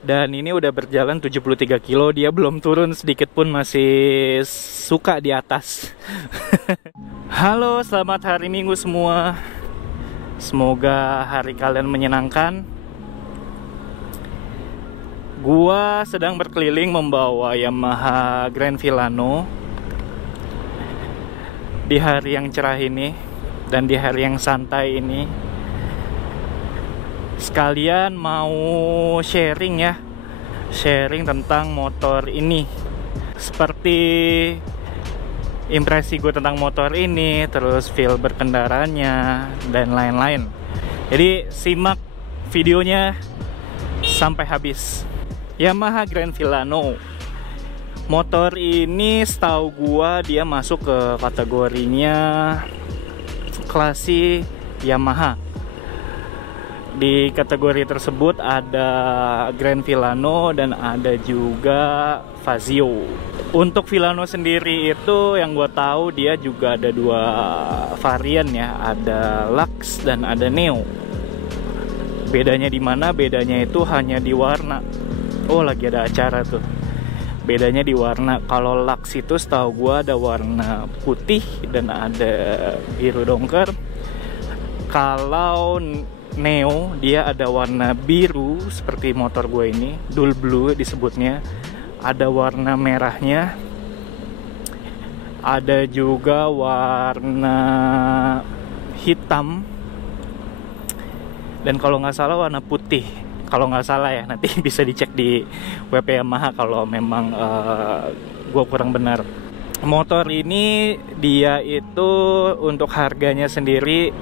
Dan ini udah berjalan 73 kilo, dia belum turun sedikit pun, masih suka di atas. Halo, selamat hari Minggu semua. Semoga hari kalian menyenangkan. Gua sedang berkeliling membawa Yamaha Grand Filano di hari yang cerah ini dan di hari yang santai ini. Sekalian mau sharing tentang motor ini, seperti impresi gue tentang motor ini, terus feel berkendaranya dan lain-lain. Jadi simak videonya sampai habis. Yamaha Grand Filano, motor ini setahu gua dia masuk ke kategorinya klasi Yamaha. Di kategori tersebut ada Grand Filano dan ada juga Fazio. Untuk Filano sendiri itu yang gue tahu dia juga ada dua varian ya, ada Lux dan ada Neo. Bedanya di mana? Bedanya itu hanya di warna. Oh, lagi ada acara tuh. Bedanya di warna. Kalau Lux itu setahu gue ada warna putih dan ada biru dongker. Kalau Neo dia ada warna biru seperti motor gue ini, dual blue disebutnya. Ada warna merahnya, ada juga warna hitam, dan kalau nggak salah warna putih. Kalau nggak salah ya, nanti bisa dicek di web Yamaha kalau memang gue kurang benar. Motor ini dia itu untuk harganya sendiri,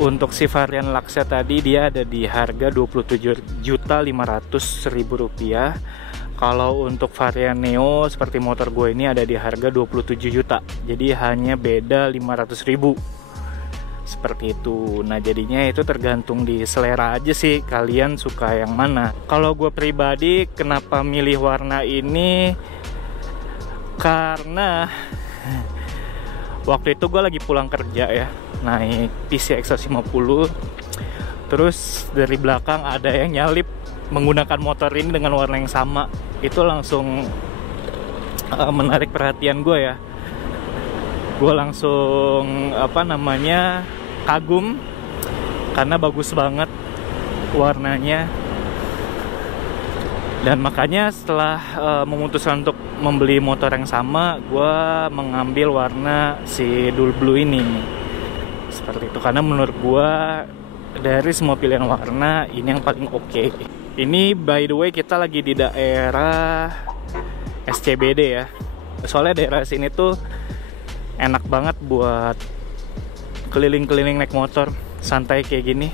untuk si varian Luxnya tadi dia ada di harga Rp27.500.000. Kalau untuk varian Neo seperti motor gue ini ada di harga 27 juta. Jadi hanya beda 500.000. Seperti itu. Nah, jadinya itu tergantung di selera aja sih, kalian suka yang mana. Kalau gue pribadi kenapa milih warna ini? Karena waktu itu gue lagi pulang kerja ya, naik PC X150, terus dari belakang ada yang nyalip menggunakan motor ini dengan warna yang sama. Itu langsung menarik perhatian gue ya. Gue langsung kagum karena bagus banget warnanya. Dan makanya setelah memutuskan untuk membeli motor yang sama, gue mengambil warna si dual blue ini. Seperti itu, karena menurut gue dari semua pilihan warna ini yang paling oke. Ini by the way kita lagi di daerah SCBD ya. Soalnya daerah sini tuh enak banget buat keliling-keliling naik motor santai kayak gini.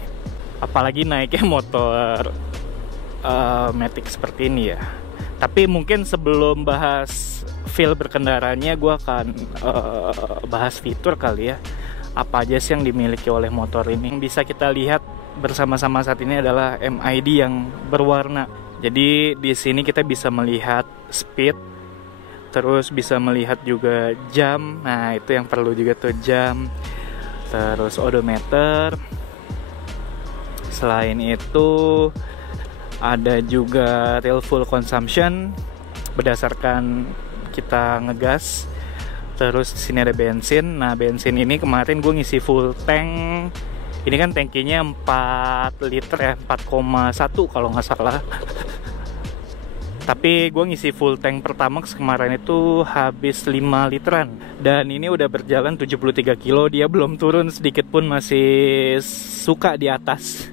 Apalagi naiknya motor Matic seperti ini ya. Tapi mungkin sebelum bahas feel berkendaranya, gue akan bahas fitur kali ya. Apa aja sih yang dimiliki oleh motor ini? Yang bisa kita lihat bersama-sama saat ini adalah MID yang berwarna. Jadi di sini kita bisa melihat speed, terus bisa melihat juga jam. Nah, itu yang perlu juga tuh, jam. Terus odometer. Selain itu ada juga real fuel consumption berdasarkan kita ngegas. Terus di sini ada bensin. Nah, bensin ini kemarin gue ngisi full tank. Ini kan tankinya 4 liter ya, 4,1 kalau nggak salah. Tapi gue ngisi full tank Pertamax kemarin itu habis 5 literan. Dan ini udah berjalan 73 kilo, dia belum turun sedikit pun, masih suka di atas.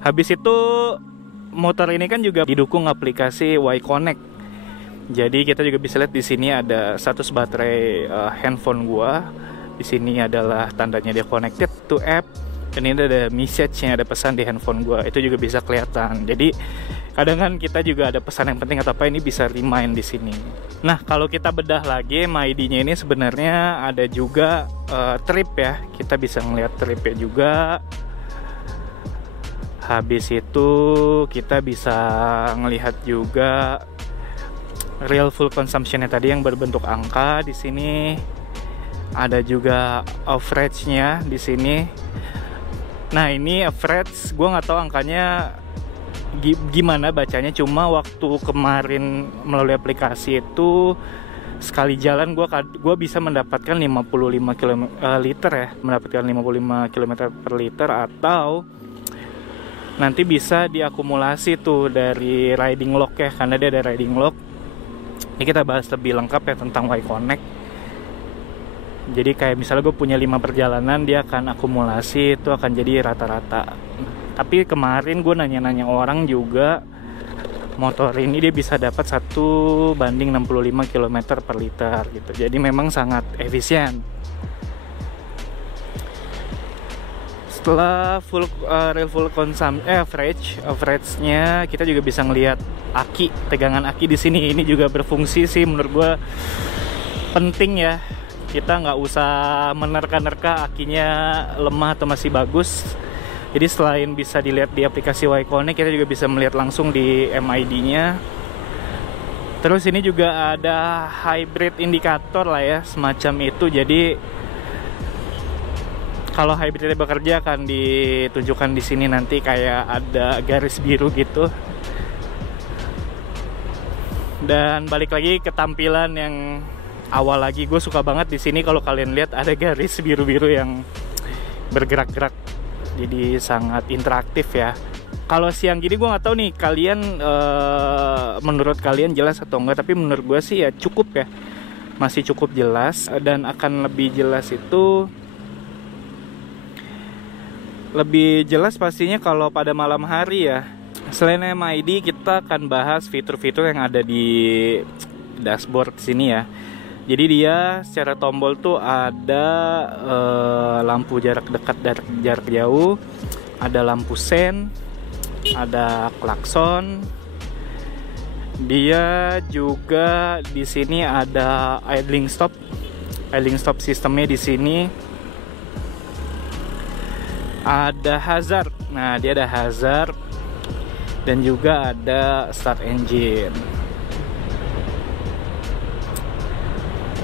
Habis itu motor ini kan juga didukung aplikasi Y-Connect. Jadi kita juga bisa lihat di sini ada status baterai handphone gua. Di sini adalah tandanya dia connected to app. Dan ini ada message-nya, ada pesan di handphone gua. Itu juga bisa kelihatan. Jadi kadang kan kita juga ada pesan yang penting atau apa, ini bisa remind di sini. Nah, kalau kita bedah lagi MID-nya ini sebenarnya ada juga trip ya. Kita bisa ngelihat tripnya juga. Habis itu kita bisa ngelihat juga real fuel consumption-nya tadi yang berbentuk angka di sini. Ada juga average-nya di sini. Nah, ini average, gue nggak tahu angkanya gimana bacanya. Cuma waktu kemarin melalui aplikasi itu sekali jalan gue bisa mendapatkan 55 liter ya, mendapatkan 55 km per liter, atau nanti bisa diakumulasi tuh dari riding log ya, karena dia ada riding log. Ini kita bahas lebih lengkap ya tentang Y-Connect. Jadi kayak misalnya gue punya 5 perjalanan, dia akan akumulasi, itu akan jadi rata-rata. Tapi kemarin gue nanya-nanya orang juga, motor ini dia bisa dapat 1 banding 65 km per liter gitu. Jadi memang sangat efisien. Setelah full average-nya kita juga bisa ngelihat aki, tegangan aki di sini. Ini juga berfungsi sih menurut gue penting ya. Kita nggak usah menerka-nerka akinya lemah atau masih bagus. Jadi selain bisa dilihat di aplikasi Y-Connect, kita juga bisa melihat langsung di MID-nya. Terus ini juga ada hybrid indikator lah ya, semacam itu. Jadi kalau hybridnya bekerja akan ditunjukkan di sini nanti kayak ada garis biru gitu. Dan balik lagi ke tampilan yang awal lagi, gue suka banget di sini kalau kalian lihat ada garis biru-biru yang bergerak-gerak. Jadi sangat interaktif ya. Kalau siang gini gue nggak tahu nih kalian menurut kalian jelas atau enggak, tapi menurut gue sih ya cukup ya, masih cukup jelas. Dan akan lebih jelas itu, lebih jelas pastinya kalau pada malam hari ya. Selain MID, kita akan bahas fitur-fitur yang ada di dashboard sini ya. Jadi dia secara tombol tuh ada lampu jarak dekat, jarak jauh, ada lampu sen, ada klakson. Dia juga di sini ada idling stop sistemnya di sini. Ada hazard. Nah, dia ada hazard dan juga ada start engine.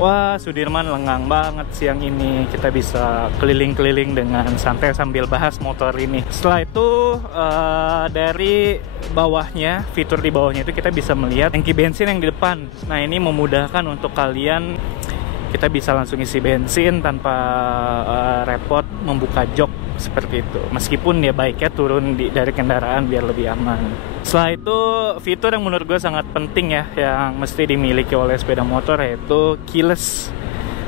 Wah, Sudirman lengang banget siang ini. Kita bisa keliling-keliling dengan santai sambil bahas motor ini. Setelah itu dari bawahnya, fitur di bawahnya itu kita bisa melihat tangki bensin yang di depan. Nah, ini memudahkan untuk kalian. Kita bisa langsung isi bensin tanpa repot membuka jok seperti itu. Meskipun ya baiknya turun dari kendaraan biar lebih aman. Setelah itu fitur yang menurut gue sangat penting ya, yang mesti dimiliki oleh sepeda motor, yaitu keyless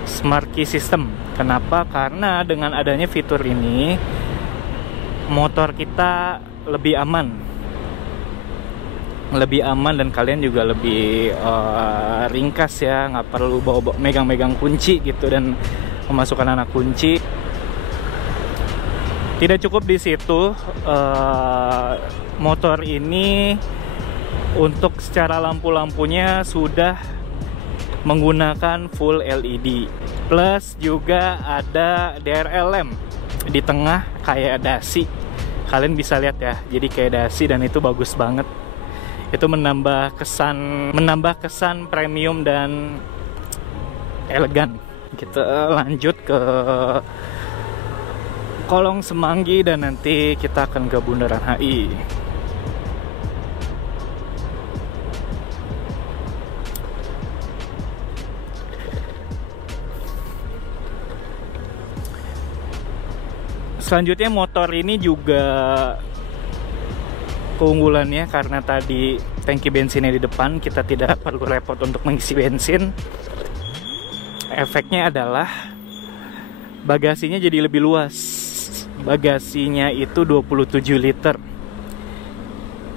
smart key system. Kenapa? Karena dengan adanya fitur ini motor kita lebih aman dan kalian juga lebih ringkas ya, nggak perlu bawa megang-megang kunci gitu dan memasukkan anak kunci. Tidak cukup di situ, motor ini untuk secara lampu-lampunya sudah menggunakan full LED, plus juga ada DRL lamp di tengah kayak dasi. Kalian bisa lihat ya, jadi kayak dasi dan itu bagus banget. Itu menambah kesan premium dan elegan. Kita lanjut ke Kolong Semanggi dan nanti kita akan ke Bundaran HI. Selanjutnya motor ini juga keunggulannya karena tadi tangki bensinnya di depan, kita tidak perlu repot untuk mengisi bensin. Efeknya adalah bagasinya jadi lebih luas. Bagasinya itu 27 liter.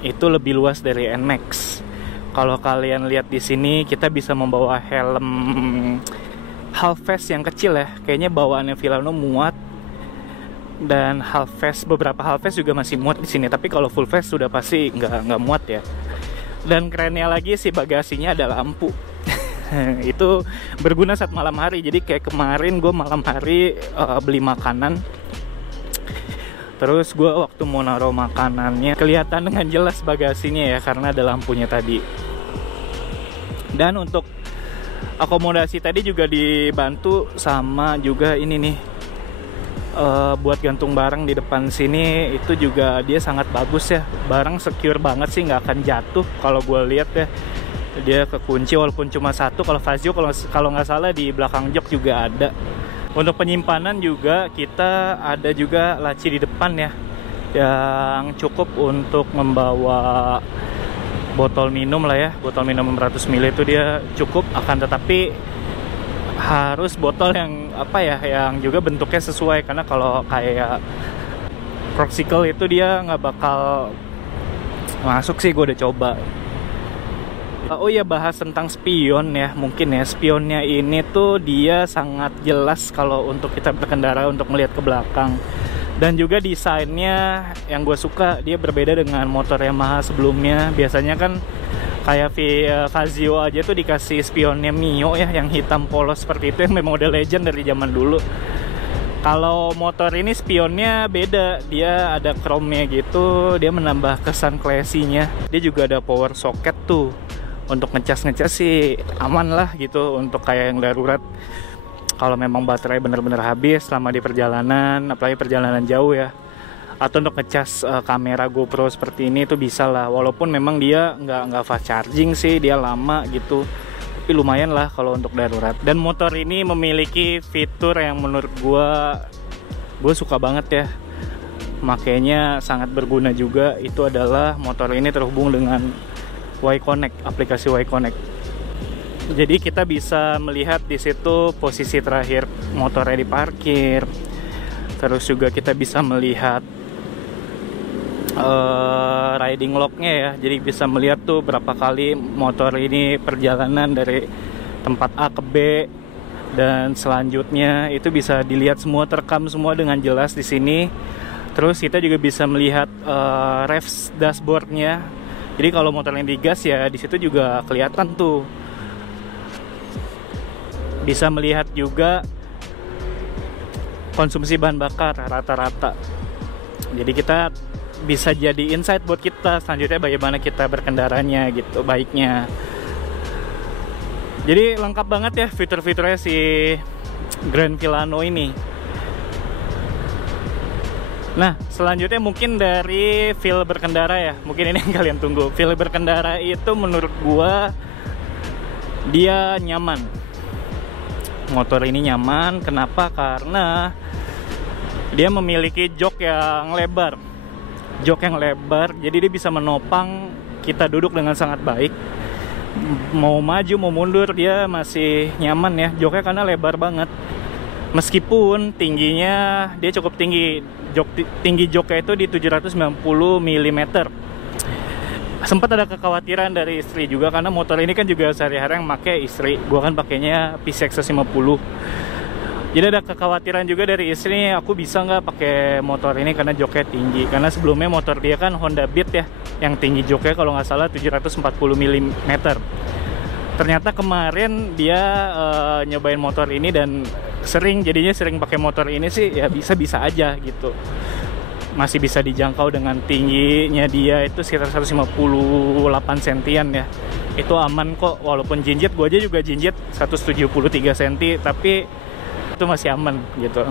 Itu lebih luas dari NMAX. Kalau kalian lihat di sini, kita bisa membawa helm half face yang kecil ya. Kayaknya bawaannya Villano muat. Dan half face, beberapa half face juga masih muat di sini, tapi kalau full face sudah pasti nggak muat ya. Dan kerennya lagi si bagasinya ada lampu. Itu berguna saat malam hari. Jadi kayak kemarin gue malam hari beli makanan, terus gue waktu mau naruh makanannya kelihatan dengan jelas bagasinya ya, karena ada lampunya tadi. Dan untuk akomodasi tadi juga dibantu sama juga ini nih, buat gantung barang di depan sini itu juga dia sangat bagus ya. Barang secure banget sih, nggak akan jatuh kalau gue lihat ya. Dia kekunci walaupun cuma satu. Kalau Fazio kalau nggak salah di belakang jok juga ada. Untuk penyimpanan juga kita ada juga laci di depan ya, yang cukup untuk membawa botol minum lah ya. Botol minum 500 ml itu dia cukup, akan tetapi harus botol yang apa ya, yang juga bentuknya sesuai, karena kalau kayak Proxical itu dia nggak bakal masuk sih, gue udah coba. Oh iya, bahas tentang spion ya, mungkin ya spionnya ini tuh dia sangat jelas kalau untuk kita berkendara untuk melihat ke belakang. Dan juga desainnya yang gue suka, dia berbeda dengan motor Yamaha sebelumnya. Biasanya kan kayak Fazio aja tuh dikasih spionnya Mio ya, yang hitam polos seperti itu, yang memang udah legend dari zaman dulu. Kalau motor ini spionnya beda, dia ada chrome-nya gitu, dia menambah kesan classy-nya. Dia juga ada power socket tuh, untuk ngecas sih aman lah gitu, untuk kayak yang darurat. Kalau memang baterai bener-bener habis selama di perjalanan, apalagi perjalanan jauh ya, atau untuk ngecas kamera GoPro seperti ini itu bisa lah. Walaupun memang dia nggak fast charging sih, dia lama gitu, tapi lumayan lah kalau untuk darurat. Dan motor ini memiliki fitur yang menurut gue suka banget ya, makanya sangat berguna juga. Itu adalah motor ini terhubung dengan Y-Connect, aplikasi Y-Connect. Jadi kita bisa melihat di situ posisi terakhir motornya di parkir. Terus juga kita bisa melihat riding log-nya ya. Jadi bisa melihat tuh berapa kali motor ini perjalanan dari tempat A ke B, dan selanjutnya itu bisa dilihat semua, terekam semua dengan jelas di sini. Terus kita juga bisa melihat revs dashboard-nya. Jadi kalau motor yang digas ya di situ juga kelihatan tuh. Bisa melihat juga konsumsi bahan bakar rata-rata. Jadi kita bisa jadi insight buat kita selanjutnya bagaimana kita berkendaranya gitu, baiknya. Jadi lengkap banget ya fitur-fiturnya si Grand Filano ini. Nah, selanjutnya mungkin dari feel berkendara ya. Mungkin ini yang kalian tunggu. Feel berkendara itu menurut gua dia nyaman. Motor ini nyaman, kenapa? Karena dia memiliki jok yang lebar. Jok yang lebar, jadi dia bisa menopang kita duduk dengan sangat baik. Mau maju, mau mundur, dia masih nyaman ya. Joknya karena lebar banget. Meskipun tingginya dia cukup tinggi. Tinggi joknya itu di 790 mm. Sempat ada kekhawatiran dari istri juga, karena motor ini kan juga sehari-hari yang pakai istri. Gua kan pakainya PCX 150. Jadi ada kekhawatiran juga dari istri, aku bisa nggak pakai motor ini karena joknya tinggi. Karena sebelumnya motor dia kan Honda Beat ya, yang tinggi joknya kalau nggak salah 740 mm. Ternyata kemarin dia nyobain motor ini dan jadinya sering pakai motor ini sih, ya bisa aja gitu. Masih bisa dijangkau dengan tingginya dia itu sekitar 158 sentian ya. Itu aman kok, walaupun jinjit, gue aja juga jinjit 173 cm, tapi itu masih aman gitu.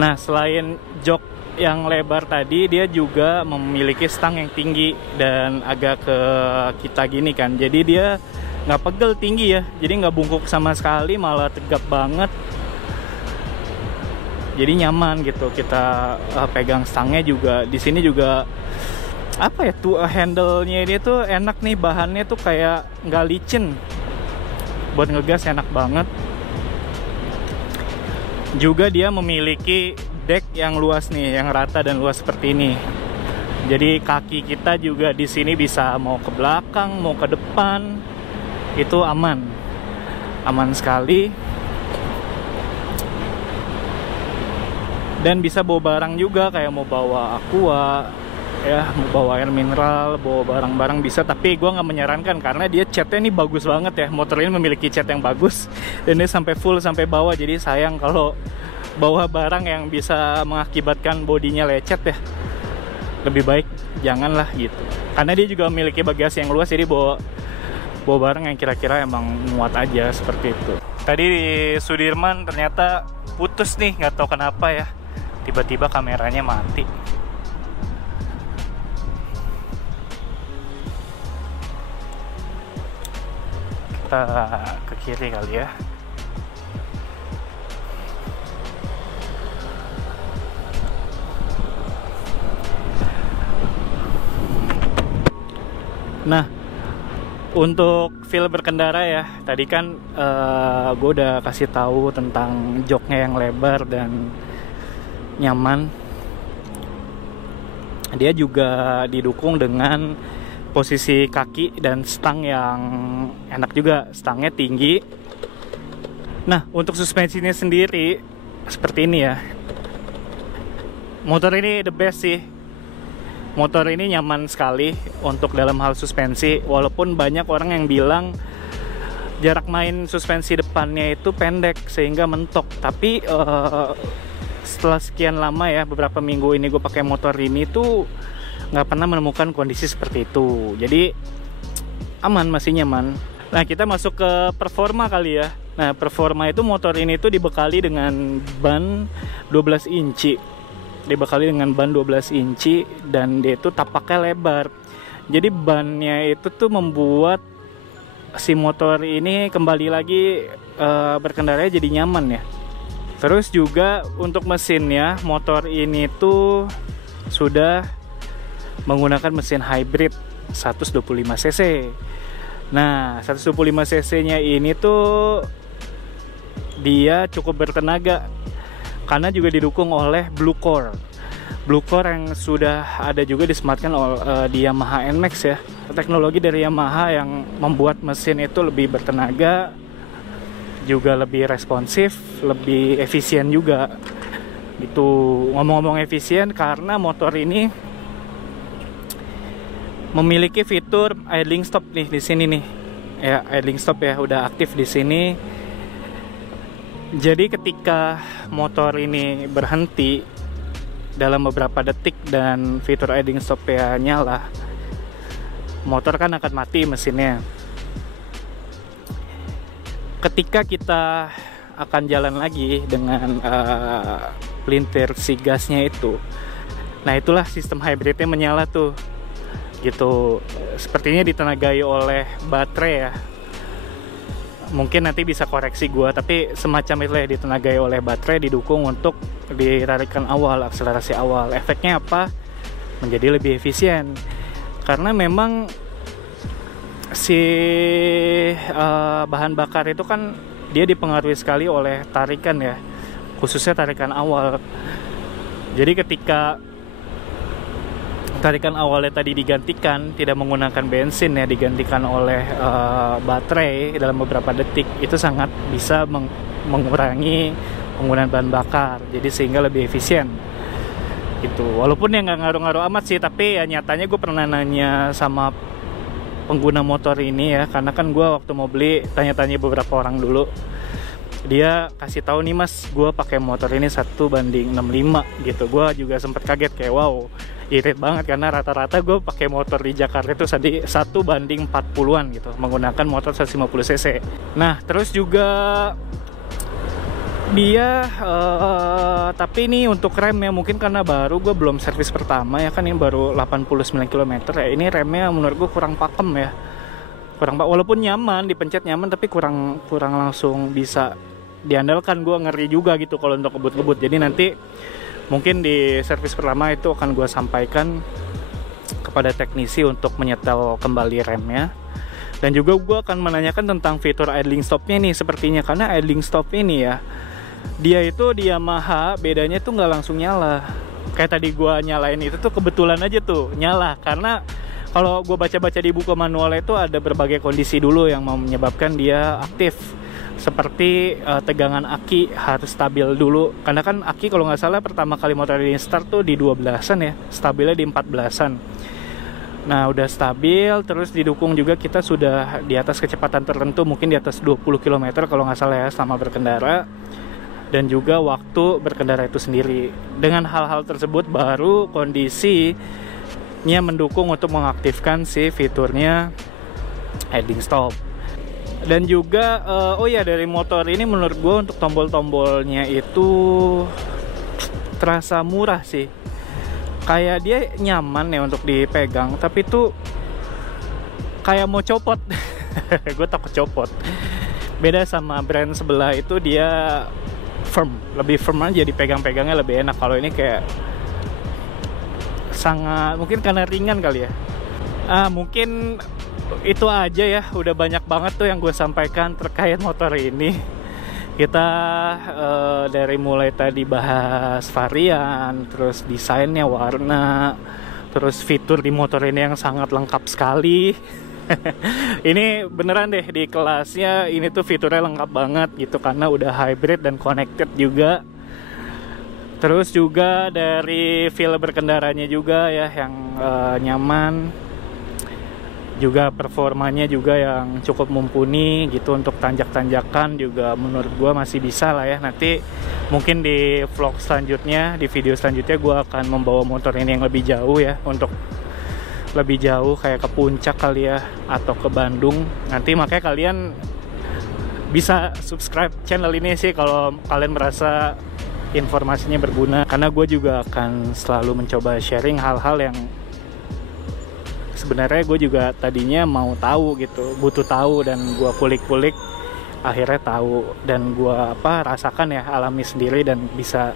Nah, selain jok yang lebar tadi, dia juga memiliki stang yang tinggi dan agak ke kita gini kan. Jadi dia nggak pegel, tinggi ya, jadi nggak bungkuk sama sekali, malah tegap banget. Jadi nyaman gitu, kita pegang stangnya juga. Di sini juga apa ya tuh, handle-nya ini tuh enak nih, bahannya tuh kayak nggak licin, buat ngegas enak banget. Juga dia memiliki deck yang luas nih, yang rata dan luas seperti ini. Jadi kaki kita juga di sini bisa mau ke belakang, mau ke depan, itu aman sekali. Dan bisa bawa barang juga, kayak mau bawa aqua ya, mau bawa air mineral, bawa barang-barang bisa. Tapi gue nggak menyarankan karena dia catnya ini bagus banget ya. Motor ini memiliki cat yang bagus dan dia sampai full sampai bawah. Jadi sayang kalau bawa barang yang bisa mengakibatkan bodinya lecet ya. Lebih baik janganlah gitu. Karena dia juga memiliki bagasi yang luas, jadi bawa barang yang kira-kira emang muat aja seperti itu. Tadi di Sudirman ternyata putus nih, nggak tahu kenapa ya. Tiba-tiba kameranya mati. Kita ke kiri kali ya. Nah, untuk feel berkendara ya, tadi kan gue udah kasih tahu tentang joknya yang lebar dan nyaman. Dia juga didukung dengan posisi kaki dan stang yang enak juga, stangnya tinggi. Nah, untuk suspensinya sendiri seperti ini ya. Motor ini the best sih. Motor ini nyaman sekali untuk dalam hal suspensi, walaupun banyak orang yang bilang jarak main suspensi depannya itu pendek sehingga mentok. Tapi setelah sekian lama ya, beberapa minggu ini gue pakai motor ini tuh nggak pernah menemukan kondisi seperti itu. Jadi aman, masih nyaman. Nah, kita masuk ke performa kali ya. Nah, performa itu motor ini tuh dibekali dengan ban 12 inci. Dibekali dengan ban 12 inci dan dia itu tapaknya lebar. Jadi bannya itu tuh membuat si motor ini kembali lagi berkendaranya jadi nyaman ya. Terus juga untuk mesinnya, motor ini tuh sudah menggunakan mesin hybrid 125 cc. Nah, 125 cc nya ini tuh dia cukup bertenaga karena juga didukung oleh Blue Core. Blue Core yang sudah ada juga disematkan di Yamaha NMAX ya. Teknologi dari Yamaha yang membuat mesin itu lebih bertenaga, juga lebih responsif, lebih efisien juga. Itu ngomong-ngomong efisien, karena motor ini memiliki fitur idling stop nih di sini nih. Ya, idling stop ya udah aktif di sini. Jadi ketika motor ini berhenti dalam beberapa detik dan fitur idling stop ya nyala, motor kan akan mati mesinnya. Ketika kita akan jalan lagi dengan pelintir si gasnya itu, nah itulah sistem hybridnya menyala tuh gitu. Sepertinya ditenagai oleh baterai ya. Mungkin nanti bisa koreksi gua, tapi semacam itu ya, ditenagai oleh baterai, didukung untuk ditarikan awal, akselerasi awal. Efeknya apa? Menjadi lebih efisien. Karena memang si bahan bakar itu kan dia dipengaruhi sekali oleh tarikan ya, khususnya tarikan awal. Jadi ketika tarikan awalnya tadi digantikan, tidak menggunakan bensin ya, digantikan oleh baterai dalam beberapa detik, itu sangat bisa mengurangi penggunaan bahan bakar, jadi sehingga lebih efisien gitu. Walaupun ya nggak ngaruh-ngaruh amat sih, tapi ya nyatanya gue pernah nanya sama pengguna motor ini ya, karena kan gue waktu mau beli tanya-tanya beberapa orang dulu. Dia kasih tahu nih, mas, gue pakai motor ini 1:65 gitu. Gue juga sempat kaget, kayak wow, irit banget, karena rata-rata gue pakai motor di Jakarta itu 1:40-an gitu, menggunakan motor 150 cc. Nah, terus juga dia tapi ini untuk remnya mungkin karena baru, gue belum servis pertama ya kan, ini baru 89 km ya. Ini remnya menurut gue kurang pakem ya, walaupun nyaman, dipencet nyaman, tapi kurang langsung bisa diandalkan. Gue ngeri juga gitu kalau untuk kebut-kebut. Jadi nanti mungkin di servis pertama itu akan gue sampaikan kepada teknisi untuk menyetel kembali remnya. Dan juga gue akan menanyakan tentang fitur idling stopnya nih sepertinya, karena idling stop ini ya, dia itu di Yamaha bedanya tuh nggak langsung nyala. Kayak tadi gue nyalain itu tuh kebetulan aja tuh nyala, karena kalau gue baca-baca di buku manual itu ada berbagai kondisi dulu yang mau menyebabkan dia aktif. Seperti tegangan aki harus stabil dulu, karena kan aki kalau nggak salah pertama kali motor ini start tuh di 12-an ya, stabilnya di 14-an. Nah, udah stabil, terus didukung juga kita sudah di atas kecepatan tertentu, mungkin di atas 20 km kalau nggak salah ya selama berkendara. Dan juga waktu berkendara itu sendiri. Dengan hal-hal tersebut baru kondisinya mendukung untuk mengaktifkan si fiturnya idling stop. Dan juga oh ya, dari motor ini menurut gue untuk tombol-tombolnya itu terasa murah sih. Kayak dia nyaman ya untuk dipegang, tapi tuh kayak mau copot. Gue takut copot. Beda sama brand sebelah itu, dia firm, lebih firm aja, dipegang-pegangnya lebih enak. Kalau ini kayak sangat, mungkin karena ringan kali ya. Mungkin itu aja ya, udah banyak banget tuh yang gue sampaikan terkait motor ini. Kita dari mulai tadi bahas varian, terus desainnya, warna, terus fitur di motor ini yang sangat lengkap sekali. Ini beneran deh, di kelasnya ini tuh fiturnya lengkap banget gitu, karena udah hybrid dan connected juga. Terus juga dari feel berkendaranya juga ya yang nyaman. Juga performanya juga yang cukup mumpuni gitu. Untuk tanjak-tanjakan juga menurut gue masih bisa lah ya. Nanti mungkin di vlog selanjutnya, di video selanjutnya gue akan membawa motor ini yang lebih jauh ya, untuk lebih jauh kayak ke puncak kali ya, atau ke Bandung. Nanti makanya kalian bisa subscribe channel ini sih kalau kalian merasa informasinya berguna, karena gue juga akan selalu mencoba sharing hal-hal yang sebenarnya gue juga tadinya mau tahu gitu, butuh tahu, dan gue kulik-kulik akhirnya tahu, dan gue rasakan ya, alami sendiri, dan bisa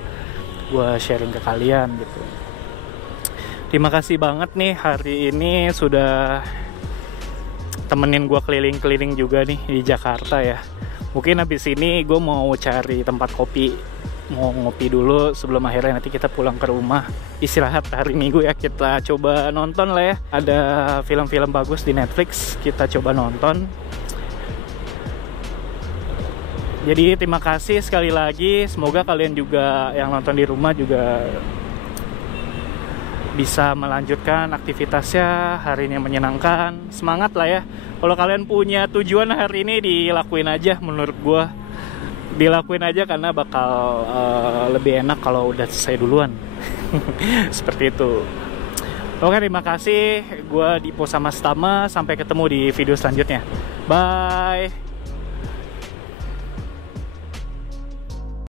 gue sharing ke kalian gitu. Terima kasih banget nih hari ini sudah temenin gue keliling-keliling juga nih di Jakarta ya. Mungkin habis ini gue mau cari tempat kopi, mau ngopi dulu sebelum akhirnya nanti kita pulang ke rumah, istirahat hari Minggu ya. Kita coba nonton lah ya, ada film-film bagus di Netflix, kita coba nonton. Jadi terima kasih sekali lagi, semoga kalian juga yang nonton di rumah juga bisa melanjutkan aktivitasnya hari ini yang menyenangkan. Semangat lah ya, kalau kalian punya tujuan hari ini dilakuin aja, menurut gue dilakuin aja, karena bakal lebih enak kalau udah selesai duluan. Seperti itu. Oke, terima kasih. Gue Dipo sama Stama. Sampai ketemu di video selanjutnya. Bye.